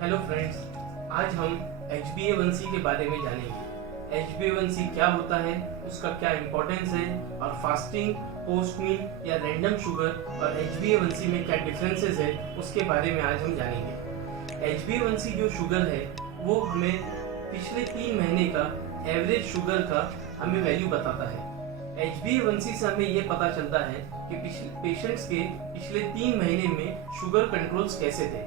Hello friends, आज हम HbA1c के बारे में जानेंगे। HbA1c क्या होता है, उसका क्या इम्पोर्टेंस है और फास्टिंग, पोस्ट मील या रैंडम शुगर और HbA1c में क्या डिफरेंसेस है उसके बारे में आज हम जानेंगे। HbA1c जो शुगर है वो हमें पिछले 3 महीने का एवरेज शुगर का हमें वैल्यू बताता है। HbA1c से हमें ये पता चलता है कि पेशेंट्स के पिछले 3 महीने में शुगर कंट्रोल्स कैसे थे।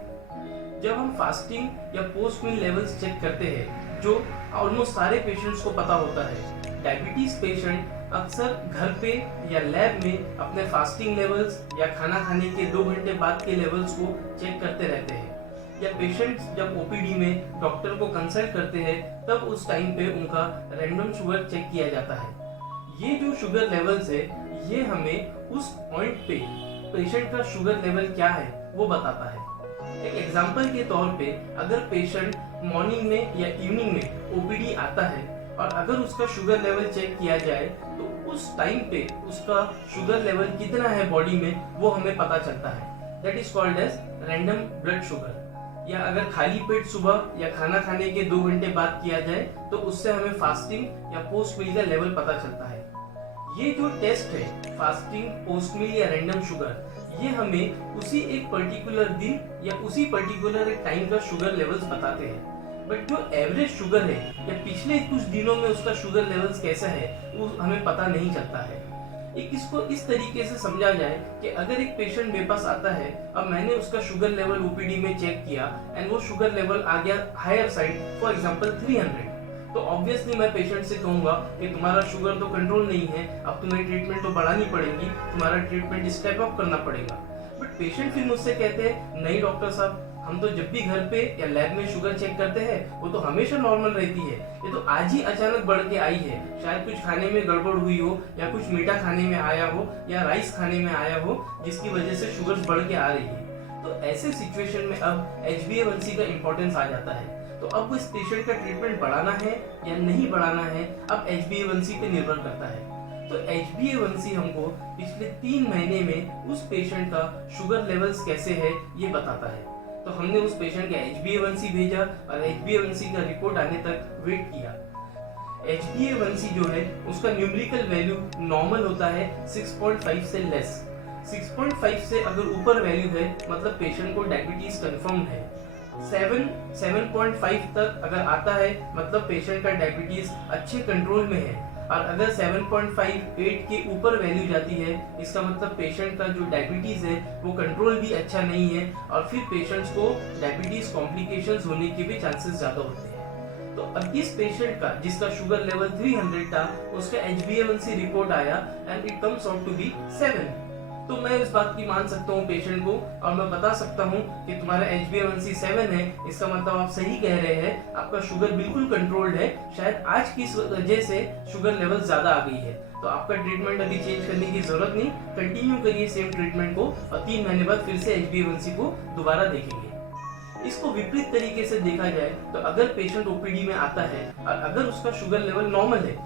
जब हम फास्टिंग या पोस्ट मील लेवल्स चेक करते हैं, जो ऑलमोस्ट सारे पेशेंट्स को पता होता है, डायबिटीज पेशेंट अक्सर घर पे या लैब में अपने फास्टिंग लेवल्स या खाना खाने के 2 घंटे बाद के लेवल्स को चेक करते रहते हैं। या पेशेंट्स जब ओपीडी में डॉक्टर को कंसल्ट करते हैं तब उस टाइम पे उनका रैंडम शुगर चेक किया जाता है। ये जो शुगर लेवल्स है ये हमें उस पॉइंट पे पेशेंट का शुगर लेवल क्या है वो बताता है। एक एग्जांपल के तौर पे अगर पेशेंट मॉर्निंग में या इवनिंग में ओपीडी आता है और अगर उसका शुगर लेवल चेक किया जाए तो उस टाइम पे उसका शुगर लेवल कितना है बॉडी में वो हमें पता चलता है। That is called as random blood sugar. या अगर खाली पेट सुबह या खाना खाने के 2 घंटे बाद किया जाए तो उससे हमें फास्टिंग या पोस्ट मील का लेवल पता चलता है। ये जो टेस्ट है फास्टिंग, पोस्ट मील या रैंडम शुगर, ये हमें उसी एक पर्टिकुलर दिन या उसी पर्टिकुलर एक टाइम का शुगर लेवल्स बताते हैं। बट जो एवरेज शुगर है या पिछले कुछ दिनों में उसका शुगर लेवल्स कैसा है वो हमें पता नहीं चलता है। इसको इस तरीके से समझा जाए कि अगर एक पेशेंट मेरे पास आता है और मैंने उसका शुगर लेवल ओपीडी में चेक किया एंड वो शुगर लेवल आ गया हायर साइड, फॉर एग्जांपल 300, तो ऑब्वियसली मैं पेशेंट से कहूंगा कि तुम्हारा शुगर तो कंट्रोल नहीं है, अब तुम्हें ट्रीटमेंट तो बढ़ानी पड़ेगी, तुम्हारा ट्रीटमेंट स्टेप अप करना पड़ेगा। बट पेशेंट फिर मुझसे कहते हैं नहीं डॉक्टर साहब, हम तो जब भी घर पे या लैब में शुगर चेक करते हैं वो तो हमेशा नॉर्मल रहती है, ये तो आज ही अचानक बढ़ के आई है, शायद कुछ खाने में गड़बड़ हुई हो या कुछ मीठा खाने में आया हो या राइस खाने में आया हो जिसकी वजह से शुगर बढ़ के आ रही है। तो ऐसे सिचुएशन में अब HbA1c का इम्पोर्टेंस आ जाता है। तो अब इस पेशेंट का ट्रीटमेंट बढ़ाना है या नहीं बढ़ाना है अब HbA1c पे निर्भर करता है। तो HbA1c हमको पिछले 3 महीने में उस पेशेंट का शुगर लेवल्स कैसे है ये बताता है। तो हमने उस पेशेंट का HbA1c भेजा और HbA1c का रिपोर्ट आने तक वेट किया। HbA1c जो है उसका न्यूमेरिकल वैल्यू नॉर्मल होता है 6.5 से लेस। 6.5 से अगर ऊपर वैल्यू है मतलब पेशेंट को डायबिटीज कंफर्म है। 7.5 तक अगर आता है मतलब पेशेंट का डायबिटीज अच्छे कंट्रोल में है। और अगर 7.58 के ऊपर वैल्यू जाती है इसका मतलब पेशेंट का जो डायबिटीज है वो कंट्रोल भी अच्छा नहीं है और फिर पेशेंट्स को डायबिटीज कॉम्प्लिकेशंस होने के भी चांसेस ज्यादा होते हैं। तो अब इस पेशेंट का जिसका शुगर लेवल 300 था उसका HbA1c रिपोर्ट आया and it comes out to be 7। तो मैं इस बात की मान सकता हूँ पेशेंट को और मैं बता सकता हूँ कि तुम्हारा HbA1c 7 है, इसका मतलब आप सही कह रहे हैं, आपका शुगर बिल्कुल कंट्रोल्ड है, शायद आज की वजह से शुगर लेवल ज्यादा आ गई है। तो आपका ट्रीटमेंट अभी चेंज करने की जरूरत नहीं, कंटिन्यू करिए सेम ट्रीटमेंट को और 3 महीने बाद फिर से HbA1c को दोबारा देखेंगे। इसको विपरीत तरीके से देखा जाए तो अगर पेशेंट ओपीडी में आता है और अगर उसका शुगर लेवल नॉर्मल है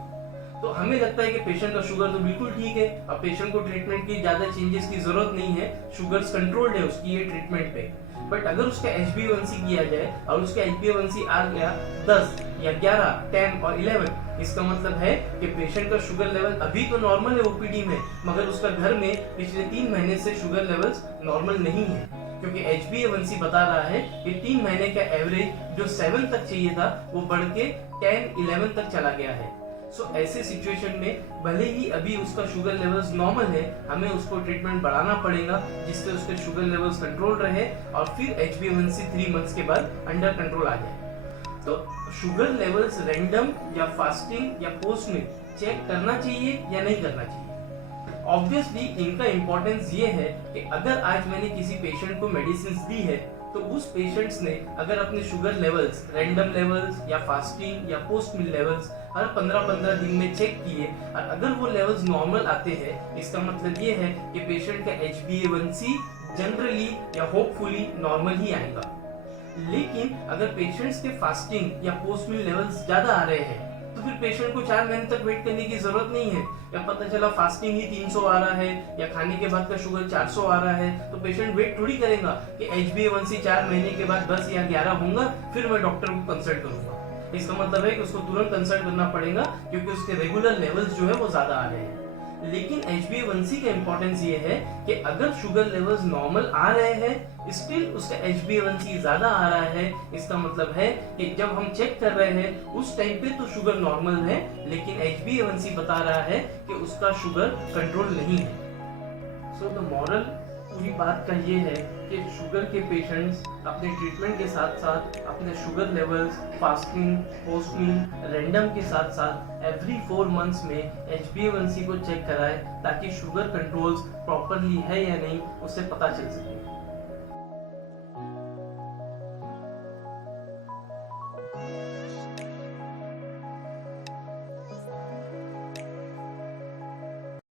तो हमें लगता है कि पेशेंट का शुगर तो बिल्कुल ठीक है और पेशेंट को ट्रीटमेंट की ज्यादा चेंजेस की जरूरत नहीं है, शुगर कंट्रोल्ड है उसकी ये ट्रीटमेंट पे। बट अगर उसका HbA1c किया जाए और उसका HbA1c आ गया 10 या 11, 10 और 11, इसका मतलब है कि पेशेंट का शुगर लेवल अभी तो नॉर्मल है ओपीडी में मगर उसका घर में पिछले 3 महीने से शुगर लेवल्स नॉर्मल नहीं है, क्योंकि HbA1c बता रहा है कि 3 महीने का एवरेज जो 7 तक चाहिए था वो बढ़ के 10, 11 तक चला गया है। सो ऐसे सिचुएशन में भले ही अभी उसका शुगर लेवल्स नॉर्मल है, हमें उसको ट्रीटमेंट बढ़ाना पड़ेगा जिससे उसके शुगर लेवल्स कंट्रोल रहे और फिर HbA1c 3 मंथ्स के बाद अंडर कंट्रोल आ जाए। तो शुगर लेवल्स रैंडम या फास्टिंग या पोस्ट में चेक करना चाहिए या नहीं करना चाहिए। ऑब्वियसली इनका इंपॉर्टेंस ये है कि अगर आज मैंने किसी पेशेंट को मेडिसिन दी है तो उस पेशेंट्स ने अगर अपने शुगर लेवल्स, रैंडम लेवल्स या फास्टिंग या पोस्ट मील लेवल्स हर 15-15 दिन में चेक किए और अगर वो लेवल्स नॉर्मल आते हैं इसका मतलब ये है कि पेशेंट का HbA1c जनरली या होपफुली नॉर्मल ही आएगा। लेकिन अगर पेशेंट्स के फास्टिंग या पोस्ट मील लेवल्स ज्यादा आ रहे हैं तो फिर पेशेंट को 4 महीने तक वेट करने की जरूरत नहीं है। या पता चला फास्टिंग ही 300 आ रहा है या खाने के बाद का शुगर 400 आ रहा है, तो पेशेंट वेट थोड़ी करेगा कि HbA1c 4 महीने के बाद 10 या 11 होगा फिर मैं डॉक्टर को कंसल्ट करूंगा। इसका मतलब है कि उसको तुरंत कंसल्ट करना पड़ेगा क्योंकि उसके रेगुलर लेवल्स जो है वो ज्यादा आ रहे हैं। लेकिन HbA1c का इंपॉर्टेंस ये है कि अगर शुगर लेवल्स नॉर्मल आ रहे हैं, स्टिल उसका HbA1c ज्यादा आ रहा है, इसका मतलब है कि जब हम चेक कर रहे हैं उस टाइम पे तो शुगर नॉर्मल है, लेकिन HbA1c बता रहा है कि उसका शुगर कंट्रोल नहीं है। सो द मॉरल पूरी बात का ये है कि शुगर के पेशेंट्स अपने ट्रीटमेंट के साथ साथ अपने शुगर लेवल्स, फास्टिंग, पोस्ट मील, रैंडम के साथ साथ एवरी 4 मंथ्स में HbA1c को चेक कराएं ताकि शुगर कंट्रोल्स प्रॉपरली है या नहीं उसे पता चल सके।